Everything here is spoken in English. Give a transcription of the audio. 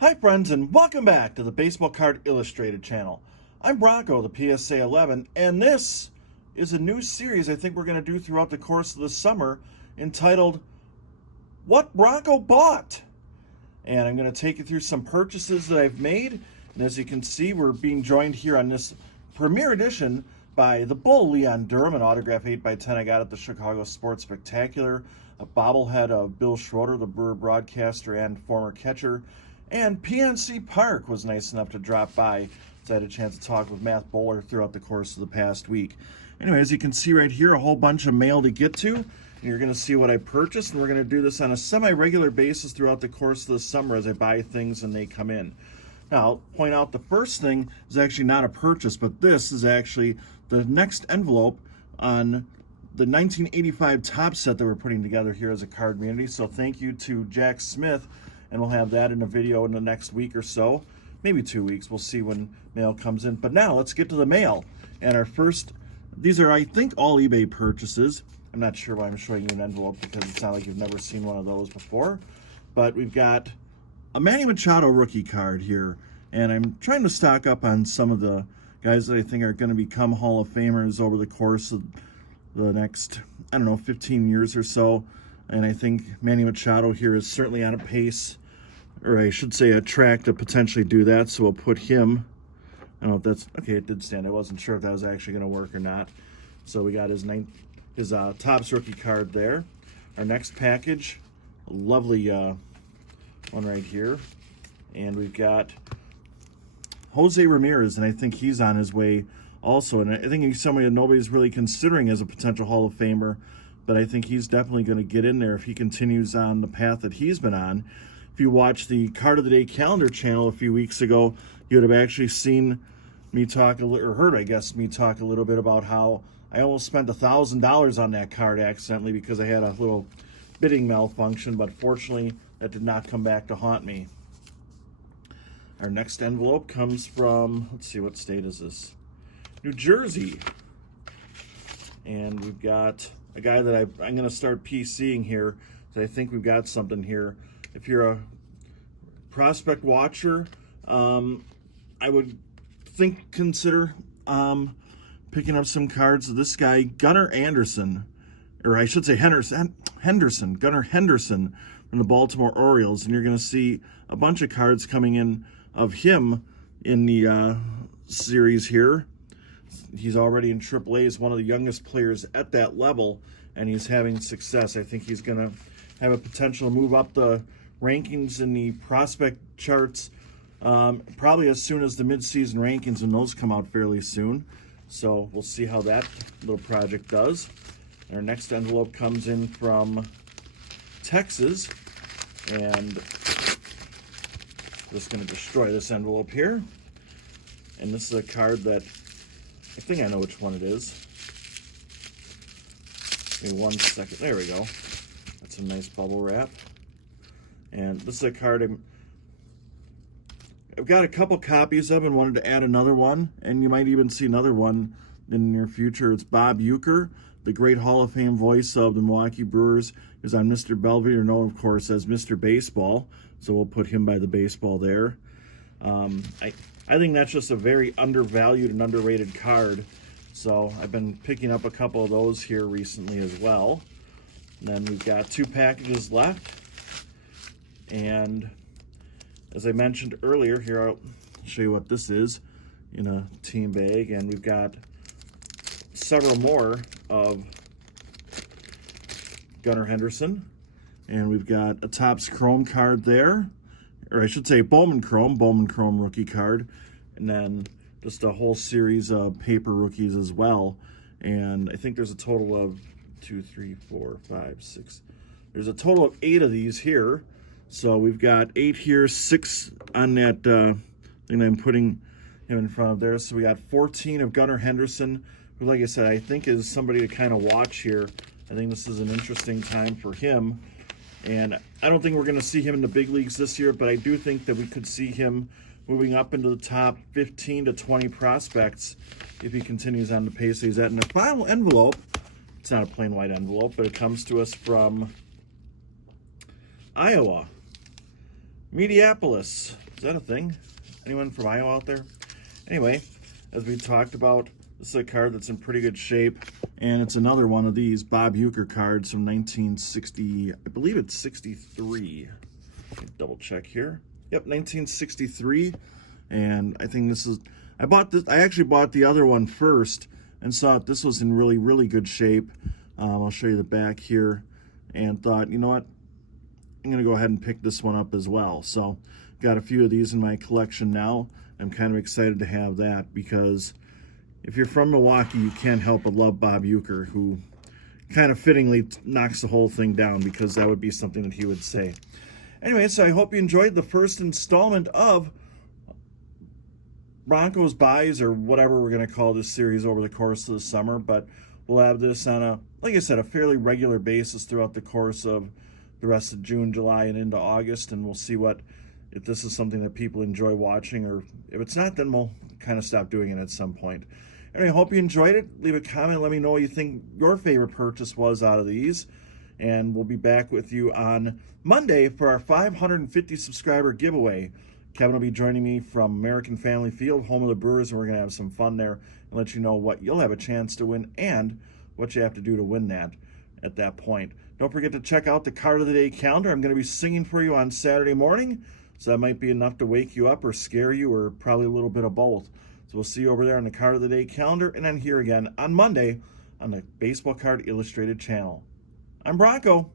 Hi friends, and welcome back to the Baseball Card Illustrated channel. I'm Bronco, the PSA 11, and this is a new series I think we're going to do throughout the course of the summer entitled What Bronco Bought. And I'm going to take you through some purchases that I've made, and as you can see, we're being joined here on this premiere edition by the Bull Leon Durham, an autograph 8x10 I got at the Chicago Sports Spectacular, a bobblehead of Bill Schroeder, the Brewer broadcaster and former catcher, and PNC Park was nice enough to drop by, so I had a chance to talk with Matt Bowler throughout the course of the past week. Anyway, as you can see right here, a whole bunch of mail to get to, and you're going to see what I purchased, and we're going to do this on a semi-regular basis throughout the course of the summer as I buy things and they come in. Now, I'll point out the first thing is actually not a purchase, but this is actually the next envelope on the 1985 top set that we're putting together here as a card community. So thank you to Jack Smith, and we'll have that in a video in the next week or so, maybe 2 weeks. We'll see when mail comes in. But now let's get to the mail. And our first, these are, I think, all eBay purchases. I'm not sure why I'm showing you an envelope because it's not like you've never seen one of those before. But we've got a Manny Machado rookie card here, and I'm trying to stock up on some of the guys that I think are going to become Hall of Famers over the course of the next, 15 years or so. And I think Manny Machado here is certainly on a pace, or I should say a track to potentially do that. So we'll put him, I don't know if that's, okay, it did stand. I wasn't sure if that was actually going to work or not. So we got his Topps rookie card there. Our next package, a lovely one right here. And we've got Jose Ramirez, and I think he's on his way also. And I think he's somebody that nobody's really considering as a potential Hall of Famer, but I think he's definitely going to get in there if he continues on the path that he's been on. If you watched the Card of the Day calendar channel a few weeks ago, you would have actually seen me talk, or heard, I guess, me talk a little bit about how I almost spent $1,000 on that card accidentally because I had a little bidding malfunction, but fortunately that did not come back to haunt me. Our next envelope comes from, let's see, what state is this? New Jersey. And we've got a guy that I'm going to start PCing here, so I think we've got something here. If you're a prospect watcher, I would consider picking up some cards of this guy, Gunnar Anderson, or I should say Henderson, Gunnar Henderson from the Baltimore Orioles, and you're going to see a bunch of cards coming in of him in the series here. He's already in AAA, is one of the youngest players at that level, and he's having success. I think he's going to have a potential to move up the rankings in the prospect charts probably as soon as the midseason rankings, and those come out fairly soon. So we'll see how that little project does. Our next envelope comes in from Texas, and I'm just going to destroy this envelope here. And this is a card that I think I know which one it is. Give me 1 second. There we go. That's a nice bubble wrap. And this is a card I've got a couple copies of and wanted to add another one. And you might even see another one in the near future. It's Bob Uecker, the great Hall of Fame voice of the Milwaukee Brewers. Is on Mr. Belvedere, known, of course, as Mr. Baseball. So we'll put him by the baseball there. I think that's just a very undervalued and underrated card. So I've been picking up a couple of those here recently as well. And then we've got 2 packages left. And as I mentioned earlier, here I'll show you what this is in a team bag. And we've got several more of Gunnar Henderson. And we've got a Topps Chrome card there. Or I should say Bowman Chrome rookie card, and then just a whole series of paper rookies as well. And I think there's a total of 2, 3, 4, 5, 6. There's a total of 8 of these here. So we've got 8 here, 6 on that thing that I'm putting him in front of there. So we got 14 of Gunnar Henderson, who, like I said, I think is somebody to kind of watch here. I think this is an interesting time for him. And I don't think we're going to see him in the big leagues this year, but I do think that we could see him moving up into the top 15 to 20 prospects if he continues on the pace he's at. And the final envelope, it's not a plain white envelope, but it comes to us from Iowa. Mediapolis. Is that a thing? Anyone from Iowa out there? Anyway, as we talked about, this is a card that's in pretty good shape, and it's another one of these Bob Uecker cards from 1960, I believe it's 63. Let me double check here. Yep, 1963, and I think this is, I actually bought the other one first and saw this was in really, really good shape. I'll show you the back here, and thought, you know what, I'm going to go ahead and pick this one up as well. So, got a few of these in my collection now. I'm kind of excited to have that because if you're from Milwaukee, you can't help but love Bob Uecker, who kind of fittingly knocks the whole thing down, because that would be something that he would say. Anyway, so I hope you enjoyed the first installment of Bronko's Buys, or whatever we're going to call this series over the course of the summer. But we'll have this on a, like I said, a fairly regular basis throughout the course of the rest of June, July, and into August, and we'll see if this is something that people enjoy watching, or if it's not, then we'll kind of stop doing it at some point. Anyway, I hope you enjoyed it. Leave a comment. Let me know what you think your favorite purchase was out of these. And we'll be back with you on Monday for our 550 subscriber giveaway. Kevin will be joining me from American Family Field, home of the Brewers, and we're going to have some fun there and let you know what you'll have a chance to win and what you have to do to win that at that point. Don't forget to check out the Card of the Day calendar. I'm going to be singing for you on Saturday morning, so that might be enough to wake you up or scare you, or probably a little bit of both. So we'll see you over there on the Card of the Day calendar, and then here again on Monday on the Baseball Card Illustrated channel. I'm Bronko.